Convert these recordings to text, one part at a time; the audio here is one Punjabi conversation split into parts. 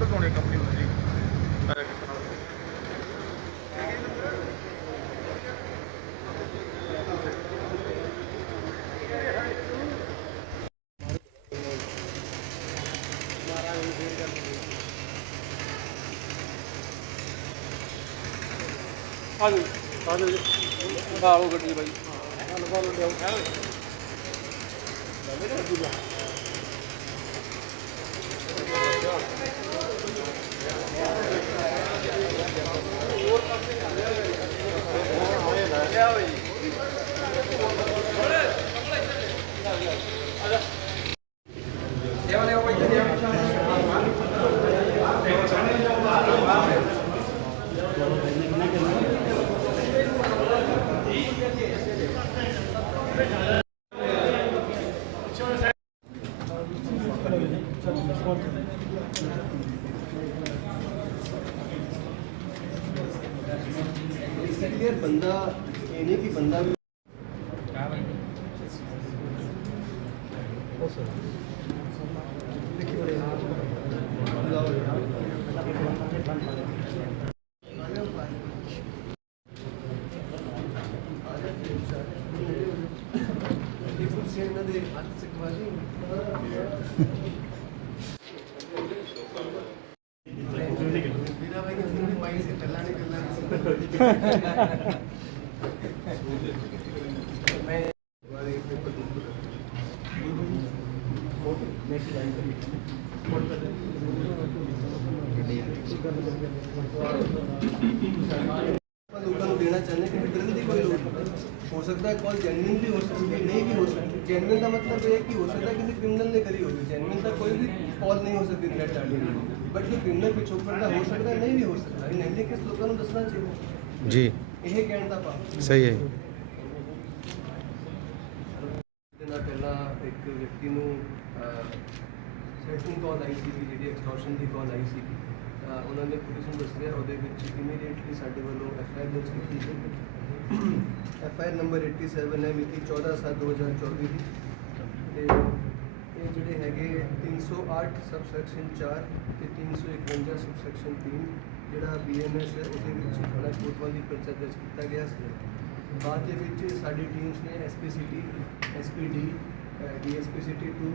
ਟਕਾਉਣੇ ਕੰਪਨੀ ਹੁੰਦੀ ਜੀ। ਮੈਂ ਕਿਸ ਤਰ੍ਹਾਂ ਆ ਜਾਓ ਆ ਜਾਓ ਜੀ। ਬਾਹੋ ਗੱਡੀ ਬਾਈ। Yeah, बंदा ये नहीं कि बंदा भी ਆਪਾਂ ਲੋਕਾਂ ਨੂੰ ਦੇਣਾ ਚਾਹੁੰਦੇ ਕਿ ਡਰਨ ਦੀ ਕੋਈ ਲੋੜ ਨਹੀਂ ਹੋ ਸਕਦਾ ਹੈ ਕਾਲ ਜੈਨੂਇਨ ਵੀ ਹੋ ਸਕਦੀ ਹੈ ਨਹੀਂ ਵੀ ਹੋ ਸਕਦੀ ਜੈਨੂਇਨ ਦਾ ਮਤਲਬ ਇਹ ਹੈ ਕਿ ਹੋ ਸਕਦਾ ਕਿਸੇ ਕ੍ਰਿਮੀਨਲ ਨੇ ਕਰੀ ਹੋਵੇ ਜੈਨੂਇਨ ਦਾ ਕੋਈ ਵੀ ਕਾਲ ਨਹੀਂ ਹੋ ਸਕਦੀ ਥ੍ਰੈਟ ਵਾਲੀ ਬਟ ਜੋ ਕ੍ਰਿਮੀਨਲ ਪਿਛੋਕੜ ਦਾ ਹੋ ਸਕਦਾ ਨਹੀਂ ਵੀ ਹੋ ਸਕਦਾ ਇਹ ਨਹੀਂ ਕਿ ਲੋਕਾਂ ਨੂੰ ਦੱਸਣਾ ਚਾਹੀਦਾ ਜੀ ਇਹ ਕਹਿਣ ਦਾ ਭਾਵ ਸਹੀ ਹੈ ਦਿਨਾਂ ਪਹਿਲਾਂ ਇੱਕ ਵਿਅਕਤੀ ਨੂੰ ਸੈਟਿੰਗ ਕਾਲ ਆਈ ਸੀ ਜਿਹੜੀ ਐਕਸਟੋਰਸ਼ਨ ਦੀ ਕਾਲ ਆਈ ਸੀ ਉਹਨਾਂ ਨੇ ਪੁਲਿਸ ਨੂੰ ਦੱਸਿਆ ਉਹਦੇ ਵਿੱਚ ਇਮੀਡੀਏਟਲੀ ਸਾਡੇ ਵੱਲੋਂ ਐਫ ਆਈ ਆਰ ਦਰਜ ਕੀਤੀ ਗਈ ਐਫ ਆਈ ਆਰ ਨੰਬਰ 87 ਹੈ ਮਿਤੀ 14/7/2024 ਦੀ ਤੇ ਇਹ ਜਿਹੜੇ ਹੈਗੇ 308 ਸਬਸੈਕਸ਼ਨ 4 ਤੇ 351 ਸਬਸੈਕਸ਼ਨ 3 ਜਿਹੜਾ ਬੀਐਨਐਸ ਹੈ, ਉਹਦੇ ਵਿੱਚ ਥਾਣਾ ਕੋਤਵਾਲ ਦੀ ਪਰਚਾ ਦਰਜ ਕੀਤਾ ਗਿਆ ਸੀ। ਬਾਅਦ ਦੇ ਵਿੱਚ ਸਾਡੀ ਟੀਮਸ ਨੇ SP city SPD DSP city 2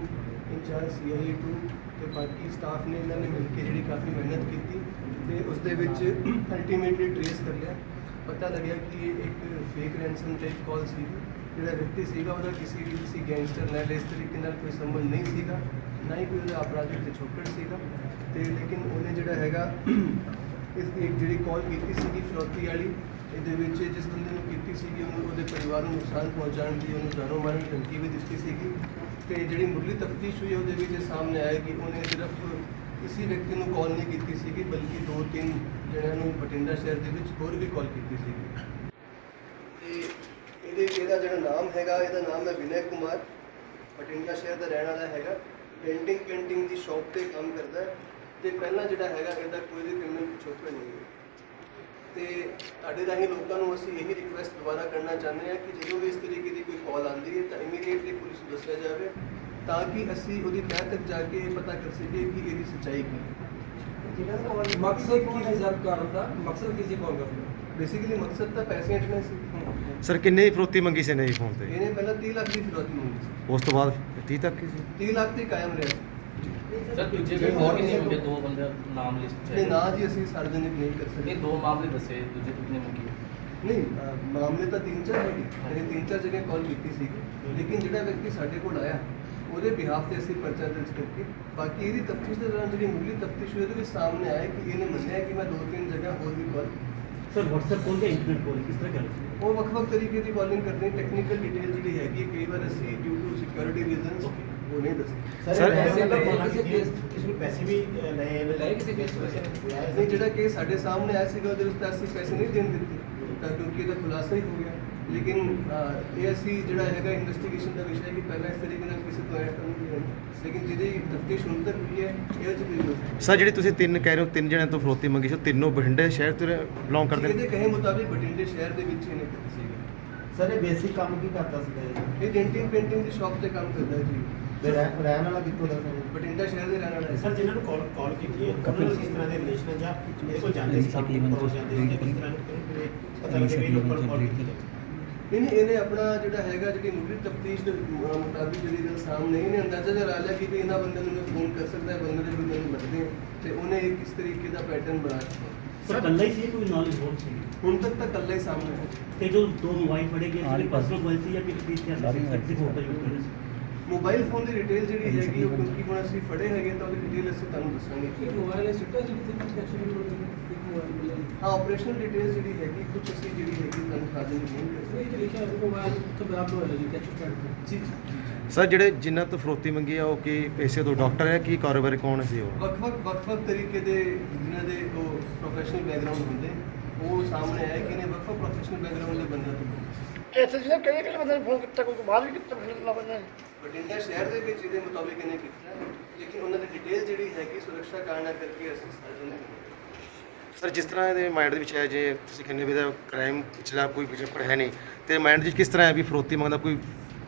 in charge CIA 2 ਤੇ ਬਾਕੀ ਸਟਾਫ ਨੇ ਇਹਨਾਂ ਨੇ ਮਿਲ ਕੇ ਜਿਹੜੀ ਕਾਫੀ ਮਿਹਨਤ ਕੀਤੀ ਤੇ ਉਸ ਦੇ ਵਿੱਚ ਅਲਟੀਮੇਟਲੀ ਟ੍ਰੇਸ ਕਰ ਲਿਆ। ਪਤਾ ਲੱਗਿਆ ਕਿ ਇਹ ਇੱਕ ਫੇਕ ਰੈਂਸਮ ਟਾਈਪ ਕਾਲ ਸੀ। ਜਿਹੜਾ ਵਿਅਕਤੀ ਸੀਗਾ, ਉਹਦਾ ਕਿਸੇ ਵੀ ਕਿਸੇ ਗੈਂਗਸਟਰ ਨਾਲ ਇਸ ਤਰੀਕੇ ਨਾਲ ਕੋਈ ਸੰਬੰਧ ਨਹੀਂ ਸੀਗਾ, ਨਾ ਹੀ ਕੋਈ ਉਹਦਾ ਅਪਰਾਧਿਕ ਪਿਛੋਕੜ ਸੀਗਾ। ਤੇ ਲੇਕਿਨ ਉਹਨੇ ਜਿਹੜਾ ਹੈਗਾ, ਇਸ ਇੱਕ ਜਿਹੜੀ ਕਾਲ ਕੀਤੀ ਸੀਗੀ ਫਿਰੌਤੀ ਵਾਲੀ, ਇਹਦੇ ਵਿੱਚ ਜਿਸ ਬੰਦੇ ਨੂੰ ਕੀਤੀ ਸੀਗੀ, ਉਹਨੂੰ ਉਹਦੇ ਪਰਿਵਾਰ ਨੂੰ ਨੁਕਸਾਨ ਪਹੁੰਚਾਉਣ ਦੀ, ਉਹਨੂੰ ਜਾਨੋਂ ਮਾਰਨ ਦੀ ਧਮਕੀ ਵੀ ਦਿੱਤੀ ਸੀਗੀ। ਤੇ ਜਿਹੜੀ ਮੁੱਢਲੀ ਤਫਤੀਸ਼ ਹੋਈ ਉਹਦੇ ਵਿੱਚ ਸਾਹਮਣੇ ਆਇਆ ਕਿ ਉਹਨੇ ਸਿਰਫ ਕਿਸੇ ਵਿਅਕਤੀ ਨੂੰ ਕਾਲ ਨਹੀਂ ਕੀਤੀ ਸੀਗੀ, ਬਲਕਿ ਦੋ ਤਿੰਨ ਜਿਹੜਾ ਨੂੰ ਬਠਿੰਡਾ ਸ਼ਹਿਰ ਦੇ ਵਿੱਚ ਹੋਰ ਵੀ ਕਾਲ ਕੀਤੀ ਸੀਗੀ ਤੇ ਇਹਦੇ ਇਹਦਾ ਜਿਹੜਾ ਨਾਮ ਹੈਗਾ, ਇਹਦਾ ਨਾਮ ਹੈ ਵਿਨੈ ਕੁਮਾਰ। ਬਠਿੰਡਾ ਸ਼ਹਿਰ ਦਾ ਰਹਿਣ ਵਾਲਾ ਹੈਗਾ। ਪੇਂਟਿੰਗ ਪੇਂਟਿੰਗ ਦੀ ਸ਼ਾਪ ਤੇ ਕੰਮ ਕਰਦਾ ਹੈ। ਤੇ ਪਹਿਲਾਂ ਜਿਹੜਾ ਹੈਗਾ, ਇਹਦਾ ਕੋਈ ਵੀ ਕ੍ਰਿਮੀਨਲ ਪਿਛੋਕੜ ਨਹੀਂ ਹੈ। ਤੇ ਤੁਹਾਡੇ ਰਾਹੀਂ ਲੋਕਾਂ ਨੂੰ ਅਸੀਂ ਇਹੀ ਰਿਕੁਐਸਟ ਦੁਬਾਰਾ ਕਰਨਾ ਚਾਹੁੰਦੇ ਹਾਂ ਕਿ ਜਦੋਂ ਵੀ ਇਸ ਤਰੀਕੇ ਦੀ ਕੋਈ ਕਾਲ ਆਉਂਦੀ ਹੈ, ਤਾਂ ਇਮੀਡੀਏਟਲੀ ਪੁਲਿਸ ਨੂੰ ਦੱਸਿਆ ਜਾਵੇ, ਤਾਂ ਕਿ ਅਸੀਂ ਉਹਦੀ ਤਹਿ ਤੱਕ ਜਾ ਕੇ ਇਹ ਪਤਾ ਕਰ ਸਕੀਏ ਕਿ ਇਹਦੀ ਸੱਚਾਈ ਕੀ ਹੈ। ਮਕਸਦ ਕੀ ਹੈ ਸਰ ਕਰਨ ਦਾ ਮਕਸਦ ਕੀ ਸੀ ਕਾਲ ਕਰਨ ਦਾ ਬੇਸਿਕਲੀ ਮਕਸਦ ਤਾਂ ਪੈਸੇ ਹਟਣੇ ਸੀ ਸਰ ਕਿੰਨੇ ਦੀ ਫਰੋਤੀ ਮੰਗੀ ਸੀ ਨੇ ਜੀ ਫੋਨ ਤੇ ਇਹਨੇ ਪਹਿਲਾਂ 30 ਲੱਖ ਦੀ ਫਿਰੌਤੀ ਮੰਗੀ ਸੀ ਉਸ ਤੋਂ ਬਾਅਦ 30 ਤੱਕ ਹੀ ਸੀ 30 ਲੱਖ ਤੇ ਕਾਇਮ ਰਿਹਾ ਸੀ ਸਰ ਦੂਜੇ ਕੋਈ ਹੋਰ ਕਿੰਨੇ ਮੁੰਡੇ ਦੋ ਬੰਦੇ ਨਾਮ ਲਿਸਟ ਚ ਤੇ ਹੈ ਨਾ ਜੀ ਅਸੀਂ ਸਾਰਜਨਿਕ ਨਹੀਂ ਕਰ ਇਹ ਸਕਦੇ ਦੋ ਮਾਮਲੇ ਦੱਸੇ ਦੂਜੇ ਕਿੰਨੇ ਮੁਕੀ ਨਹੀਂ ਅਹ, ਮਾਮਲੇ ਤਾਂ ਤਿੰਨ ਚਾਰ ਹੈਗੇ ਇਹਨੇ ਤਿੰਨ ਚਾਰ ਜਗ੍ਹਾ ਕਾਲ ਕੀਤੀ ਸੀ ਲੇਕਿਨ ਜਿਹੜਾ ਵਿਅਕਤੀ ਸਾਡੇ ਕੋਲ ਆਇਆ ਉਹਦੇ ਬਿਹਾਫ ਤੇ ਅਸੀਂ ਪਰਚਾ ਦਰਜ ਕਰਕੇ ਬਾਕੀ ਇਹਦੀ ਤਫਤੀਸ਼ ਦੇ ਦੌਰਾਨ ਜਿਹੜੀ ਮੁੱਢਲੀ ਤਫਤੀਸ਼ ਹੋਈ ਉਹਦੇ ਵਿੱਚ ਸਾਹਮਣੇ ਆਇਆ ਕਿ ਇਹਨੇ ਮੰਨਿਆ ਕਿ ਮੈਂ ਦੋ ਤਿੰਨ ਜਗ੍ਹਾ ਹੋਰ ਵੀ ਕਾਲ सर व्हाट्सएप कॉल या इंटरनेट कॉल किस तरह कर ਉਹ ਵੱਖ-ਵੱਖ ਤਰੀਕੇ ਦੀ ਕਾਲਿੰਗ ਕਰਦੇ ਟੈਕਨੀਕਲ ਡਿਟੇਲ ਜਿਹੜੀ ਹੈਗੀ ਹੈ, ਕਈ ਵਾਰ ਅਸੀਂ ਡਿਊ ਟੂ ਸਿਕਿਉਰਿਟੀ ਰੀਜ਼ਨਸ ਉਹ ਨਹੀਂ ਦੱਸਦੇ सर, पैसे अगर भी- किसी केस- इसमें पैसे भी नए ਲਏ ਕਿਸੇ ਕੇਸ ਵਿੱਚ ਨਹੀਂ ਜਿਹੜਾ ਕਿ ਸਾਡੇ ਸਾਹਮਣੇ ਆਇਆ ਸੀਗਾ ਉਹਦੇ ਵਿੱਚ ਤਾਂ ਅਸੀਂ ਪੈਸੇ ਨਹੀਂ ਦੇਣ ਦਿੱਤੇ ਤਾਂ ਕਿਉਂਕਿ ਇਹਦਾ ਖੁਲਾਸਾ ਹੀ ਹੋ ਗਿਆ ਲੇਕਿਨ ਏਐਸਪੀ ਜਿਹੜਾ ਹੈਗਾ ਇਨਵੈਸਟੀਗੇਸ਼ਨ ਦਾ ਵਿਸ਼ਾ ਹੈ ਕਿ ਪਹਿਲਾਂ ਇਸ ਤਰੀਕੇ ਨਾਲ ਕਿਸੇ ਤੋਂ ਐਡ ਨਹੀਂ ਹੋਈ ਲੇਕਿਨ ਜਿਹਦੀ ਤਫਤੀਸ਼ ਹੁਣ ਤੱਕ ਹੋਈ ਹੈ ਇਹ ਚ ਕੋਈ ਨਹੀਂ ਸਰ ਜਿਹੜੀ ਤੁਸੀਂ ਤਿੰਨ ਕਹਿ ਰਹੇ ਹੋ ਤਿੰਨ ਜਣਿਆਂ ਤੋਂ ਫਰੋਤੀ ਮੰਗੀ ਸੀ ਉਹ ਤਿੰਨੋਂ ਬਠਿੰਡੇ ਸ਼ਹਿਰ ਤੋਂ ਬਿਲੋਂਗ ਕਰਦੇ ਨੇ? ਇਹਦੇ ਕਹੇ ਮੁਤਾਬਿਕ ਬਠਿੰਡੇ ਸ਼ਹਿਰ ਦੇ ਵਿੱਚ ਹੀ ਨੇ। ਸੀ ਸਰ ਇਹ ਬੇਸਿਕ ਕੰਮ ਕੀ ਕਰਦਾ ਸੀਗਾ ਇਹ? ਡੈਂਟਿੰਗ ਪੇਂਟਿੰਗ ਦੀ ਸ਼ਾਪ ਤੇ ਕੰਮ ਕਰਦਾ ਜੀ। ਤੇ ਰਹਿਣ ਵਾਲਾ ਕਿੱਥੋਂ ਦਾ ਸਰ? ਬਠਿੰਡਾ ਸ਼ਹਿਰ ਦੇ ਰਹਿਣ ਵਾਲਾ ਸਰ ਜਿਨ੍ਹਾਂ ਨੂੰ ਕਾਲ ਕਾਲ ਕੀਤੀ ਹੈ ਕਪਲ ਕਿਸ ਤਰ੍ਹਾਂ ਦੇ ਰਿਲੇਸ਼ਨ ਜਾਂ ਮੇਰੇ ਕੋਲ ਜਾਂਦੇ ਸੀ ਸਭ ਨੂੰ ਜਾਂਦੇ ਸੀ ਕਿਸ ਤਰ੍ਹਾਂ ਪਤਾ ਲੱਗੇ ਵੀ ਲੋਕਲ ਕਾਲ ਕੀਤੀ ਹੈ? ਨਹੀਂ ਇਹਨੇ ਆਪਣਾ ਜਿਹੜਾ ਹੈਗਾ ਜਿਹੜੀ ਮੁੱਢਲੀ ਤਫਤੀਸ਼ ਦੇ ਮੁਤਾਬਿਕ ਜਿਹੜੀ ਗੱਲ ਸਾਹਮਣੇ ਇਹਨੇ ਅੰਦਾਜ਼ਾ ਜਿਹਾ ਲਾ ਲਿਆ ਕਿ ਵੀ ਇਹਨਾਂ ਬੰਦਿਆਂ ਨੂੰ ਮੈਂ ਫੋਨ ਕਰ ਸਕਦਾ ਹੈ ਬੰਦੇ ਦੇ ਵੀ ਮੈਨੂੰ ਲੱਗਦੇ ਆ ਤੇ ਉਹਨੇ ਇਹ ਕਿਸ ਤਰੀਕੇ ਦਾ ਪੈਟਰਨ ਬਣਾ ਦਿੱਤਾ? ਸਰ ਕੱਲਾ ਹੀ ਸੀ ਕੋਈ ਨੌਲੇਜ ਹੋਰ ਸੀ ਹੁਣ ਤੱਕ ਤਾਂ ਇਕੱਲਾ ਹੀ ਸਾਹਮਣੇ ਹੈ ਤੇ ਜੋ ਦੋ ਮੋਬਾਈਲ ਫੜੇ ਗਏ ਸੀ ਪਰਸਨਲ ਮੋਬਾਈਲ ਸੀ ਜਾਂ ਕਿਸ ਚੀਜ਼ ਤੇ ਸੀ ਕਿਸ ਫੋਟੋ ਯੂਜ਼ ਕਰ ਰਹੇ ਸੀ? ਮੋਬਾਈਲ ਫੋਨ ਦੀ ਡਿਟੇਲ ਜਿਹੜੀ ਹੈਗੀ ਉਹ ਕਿਉਂਕਿ ਹੁਣ ਅਸੀਂ ਫੜੇ ਹੈਗੇ ਤਾਂ ਉਹਦੀ ਡਿਟੇਲ ਅਸੀਂ ਤੁਹਾਨੂੰ ਦੱਸਾਂਗੇ। ਇੱਕ ਮੋਬਾਈਲ ਹੈ ਸਿੱਟਾ ਜਿੱਥੇ ਇੱਕ ਮੋਬਾਈਲ ਮਿਲਿਆ ਹਾਂ ਆਪਰੇਸ਼ਨਲ ਡਿਟੇਲ ਜਿਹੜੀ ਹੈਗੀ ਕੁਝ ਅਸੀਂ ਜਿਹੜੀ ਹੈਗੀ ਤੁਹਾਨੂੰ ਸਾਜਨ ਨਹੀਂ ਇਹ ਲਿਖਿਆ ਹੈ ਮੋਬਾਈਲ ਤੋਂ ਬਰਾਬਰ ਹੋਇਆ ਜੀ ਕੈਚ ਕਾਰਡ ਜੀ ਜੀ। ਸਰ ਜਿਹੜੇ ਜਿਨ੍ਹਾਂ ਤੋਂ ਫਰੋਤੀ ਮੰਗੀ ਆ ਉਹ ਕੀ ਪੈਸੇ ਤੋਂ ਡਾਕਟਰ ਹੈ ਕੀ ਕਾਰੋਬਾਰੀ ਕੌਣ ਸੀ ਉਹ? ਵੱਖ-ਵੱਖ ਵੱਖ-ਵੱਖ ਤਰੀਕੇ ਦੇ ਜਿਨ੍ਹਾਂ ਦੇ ਉਹ ਪ੍ਰੋਫੈਸ਼ਨਲ ਬੈਕਗ੍ਰਾਉਂਡ ਹੁੰਦੇ ਉਹ ਸਾਹਮਣੇ ਆਇਆ ਕਿ ਨੇ ਵੱਖ-ਵੱਖ ਪ੍ਰੋਫੈਸ਼ਨਲ ਬੈਕਗ੍ਰਾਉਂਡ ਦੇ ਬੰਦਿਆਂ ਤੋਂ। ਐਸੇ ਜਿਹੇ ਕਿਹੜੇ ਕਿਹੜੇ ਬੰਦੇ ਨੇ ਫੋਨ ਕੀਤਾ? ਕੋਈ ਬਾਹਰ ਵੀ ਕੀਤਾ ਫਿਰ ਲਾ ਬੰਦੇ ਨੇ? ਬਠਿੰਡਾ ਸ਼ਹਿਰ ਦੇ ਵਿੱਚ ਇਹਦੇ ਮੁਤਾਬਿਕ ਇਹਨੇ ਕੀਤਾ ਲੇਕਿਨ ਉਹਨਾਂ ਦੀ ਡਿਟੇਲ ਜਿਹੜੀ ਹੈਗੀ ਸੁਰੱਖਿਆ ਕਾਰਨਾਂ ਕਰਕੇ ਅਸੀਂ ਕੀਤੀ। ਸਰ ਜਿਸ ਤਰ੍ਹਾਂ ਇਹਦੇ ਮਾਈਂਡ ਦੇ ਵਿੱਚ ਹੈ ਜੇ ਤੁਸੀਂ ਕਹਿੰਦੇ ਵੀ ਇਹਦਾ ਕ੍ਰਾਈਮ ਪਿਛਲਾ ਕੋਈ ਪਿਛੜ ਹੈ ਨਹੀਂ ਤੇ ਮਾਈਂਡ 'ਚ ਕਿਸ ਤਰ੍ਹਾਂ ਹੈ ਵੀ ਫਰੋਤੀ ਮੰਗਦਾ ਕੋਈ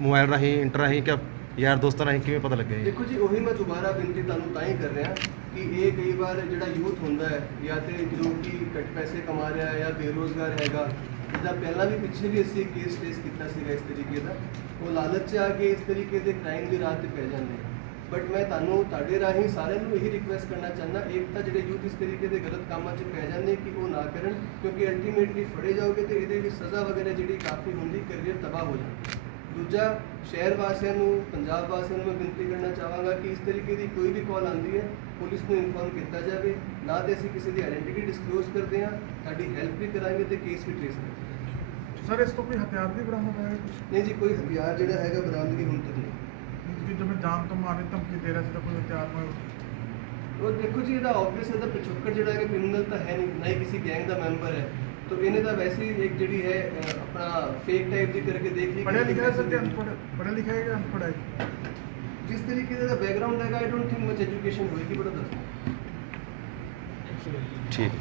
ਮੋਬਾਈਲ ਰਾਹੀਂ ਇੰਟਰ ਰਾਹੀਂ ਕਿ ਯਾਰ ਦੋਸਤਾਂ ਰਾਹੀਂ ਕਿਵੇਂ ਪਤਾ ਲੱਗਿਆ ਦੇਖੋ ਜੀ ਉਹੀ ਮੈਂ ਦੁਬਾਰਾ ਬੇਨਤੀ ਤੁਹਾਨੂੰ ਤਾਂ ਹੀ ਕਰ ਰਿਹਾ ਕਿ ਇਹ ਕਈ ਵਾਰ ਜਿਹੜਾ ਯੂਥ ਹੁੰਦਾ ਹੈ ਜਾਂ ਤੇ ਜੋ ਕਿ ਘੱਟ ਪੈਸੇ ਕਮਾ ਰਿਹਾ ਹੈ ਜਾਂ ਬੇਰੋਜ਼ਗਾਰ ਹੈਗਾ ਜਿੱਦਾਂ ਪਹਿਲਾਂ ਵੀ ਪਿੱਛੇ ਵੀ ਅਸੀਂ ਕੇਸ ਫੇਸ ਕੀਤਾ ਸੀਗਾ ਇਸ ਤਰੀਕੇ ਦਾ, ਉਹ ਲਾਲਚ 'ਚ ਆ ਕੇ ਇਸ ਤਰੀਕੇ ਦੇ ਕ੍ਰਾਈਮ ਦੀ ਰਾਹ ਤੇ ਪੈ ਜਾਂਦੇ ਬਟ ਮੈਂ ਤੁਹਾਨੂੰ, ਤੁਹਾਡੇ ਰਾਹੀਂ ਸਾਰਿਆਂ ਨੂੰ ਇਹੀ ਰਿਕੁਐਸਟ ਕਰਨਾ ਚਾਹੁੰਦਾ, ਇੱਕ ਤਾਂ ਜਿਹੜੇ ਯੂਥ ਇਸ ਤਰੀਕੇ ਦੇ ਗਲਤ ਕੰਮਾਂ 'ਚ ਪੈ ਜਾਂਦੇ ਕਿ ਉਹ ਨਾ ਕਰਨ, ਕਿਉਂਕਿ ਅਲਟੀਮੇਟਲੀ ਫੜੇ ਜਾਓਗੇ ਤੇ ਇਹਦੇ ਵਿੱਚ ਸਜ਼ਾ ਵਗੈਰਾ ਜਿਹੜੀ ਕਾਫੀ ਹੁੰਦੀ ਕਰੀਅਰ ਤਬਾਹ ਹੋ ਜਾਂਦਾ ਦੂਜਾ, ਸ਼ਹਿਰ ਵਾਸੀਆਂ ਨੂੰ, ਪੰਜਾਬ ਵਾਸੀਆਂ ਨੂੰ ਮੈਂ ਬੇਨਤੀ ਕਰਨਾ ਚਾਹਾਂਗਾ ਕਿ ਇਸ ਤਰੀਕੇ ਦੀ ਕੋਈ ਵੀ ਕਾਲ ਆਉਂਦੀ ਹੈ, ਪੁਲਿਸ ਨੂੰ ਇਨਫੋਰਮ ਕੀਤਾ ਜਾਵੇ, ਨਾ ਤੇ ਅਸੀਂ ਕਿਸੇ ਦੀ ਆਇਡੈਂਟੀ ਡਿਸਕਲੋਜ਼ ਕਰਦੇ ਹਾਂ ਤੁਹਾਡੀ ਹੈਲਪ ਵੀ ਕਰਾਂਗੇ ਤੇ ਕੇਸ ਵੀ ਟ੍ਰੇਸ ਕਰਾਂਗੇ। ਸਰ ਇਸ ਤੋਂ ਕੋਈ ਹਥਿਆਰ ਵੀ ਬਰਾਮਦ ਹੋਇਆ ਕੁਝ ਨਹੀਂ ਜੀ ਕੋਈ ਹਥਿਆਰ ਜਿਹੜਾ ਹੈਗਾ ਬਰਾਮਦਗੀ ਹੁਣ ਤੱਕ ਨਹੀਂ ਜਿਵੇਂ ਜਾਨ ਤੋਂ ਮਾਰੇ ਧਮਕੀ ਦੇ ਰਿਹਾ ਸੀ ਤਾਂ ਕੋਈ ਹਥਿਆਰ ਮੈਂ ਉਹ ਦੇਖੋ ਜੀ ਇਹਦਾ ਆਬਵੀਅਸ ਇਹਦਾ ਪਿਛੋਕੜ ਜਿਹੜਾ ਹੈ ਕ੍ਰਿਮੀਨਲ ਤਾਂ ਹੈ ਨਹੀਂ ਨਾ ਹੀ ਕਿਸੇ ਗੈਂਗ ਦਾ ਮੈਂਬਰ ਹੈ। ਤਾਂ ਇਹਨੇ ਤਾਂ ਵੈਸੇ ਹੀ ਇੱਕ ਜਿਹੜੀ ਹੈ ਅਹ, ਆਪਣਾ ਫੇਕ ਟਾਈਪ ਦੀ ਕਰਕੇ ਦੇਖ ਲਈ। ਕਿ ਪੜ੍ਹਿਆ ਲਿਖਿਆ ਸਰ ਕਿ ਅਨਪੜ੍ਹ? ਪੜ੍ਹਿਆ ਲਿਖਿਆ ਹੈ ਕਿ ਅਨਪੜ੍ਹ ਹੈ? ਜਿਸ ਤਰੀਕੇ ਦਾ ਬੈਕਗ੍ਰਾਉਂਡ ਹੈਗਾ I don't think much education ਹੋਏਗੀ ਬਟ ਦੱਸ। ਠੀਕ।